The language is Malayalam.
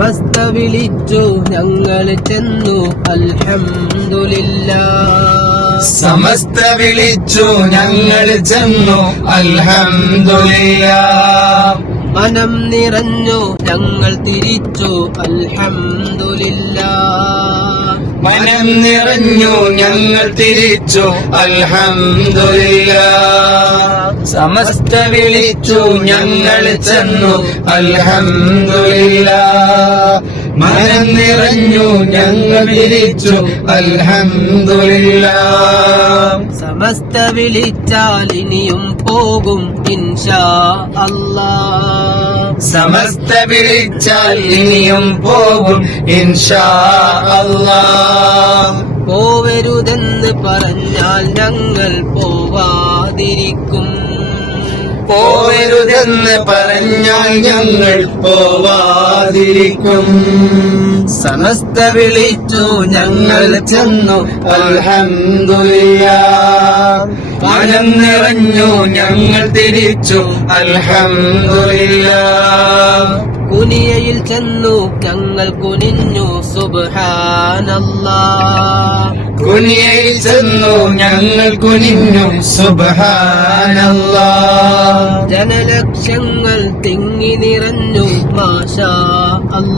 സമസ്ത വിളിച്ചു ഞങ്ങൾ ചെന്നു അൽഹംദുലില്ലാഹ്. സമസ്ത വിളിച്ചു ഞങ്ങൾ ചെന്നു അൽഹംദുലില്ലാഹ്. മനം നിറഞ്ഞു ഞങ്ങൾ തിരിച്ചു അൽഹംദുലില്ലാഹ്. മനം നിറഞ്ഞു ഞങ്ങൾ തിരിച്ചു അൽഹംദുലില്ലാഹ്. സമസ്ത വിളിച്ചു ഞങ്ങൾ ചെന്നു അൽഹംദുലില്ലാഹ്. മനം നിറഞ്ഞു ഞങ്ങൾ തിരിച്ചു അൽഹംദുലില്ലാഹ്. സമസ്ത വിളിച്ചാൽ ഇനിയും പോകും ഇൻഷാ അല്ലാഹ്. സമസ്ത വിളിച്ചാൽ ഇനിയും പോകും ഇൻഷാ അല്ലാഹ്. പോവരുതെന്ന് പറഞ്ഞാൽ ഞങ്ങൾ പോവാതിരിക്കും. പോവരുതെന്ന് പറഞ്ഞാൽ ഞങ്ങൾ പോവാതിരിക്കും. സമസ്ത വിളിച്ചു ഞങ്ങൾ ചെന്നു അൽഹംദുലില്ലാഹ്. മനം നിറഞ്ഞു ഞങ്ങൾ തിരിച്ചു അൽഹംദുലില്ലാഹ്. കുനിയയിൽ ചെന്നു ഞങ്ങൾ കുനിഞ്ഞു സുബ്ഹാനല്ലാഹ്. കുനിയയിൽ ചെന്നു ഞങ്ങൾ കുനിഞ്ഞു സുബ്ഹാനല്ലാഹ്. ജനലക്ഷങ്ങൾ തിങ്ങി നിറഞ്ഞു മാഷാ അല്ലാഹ്.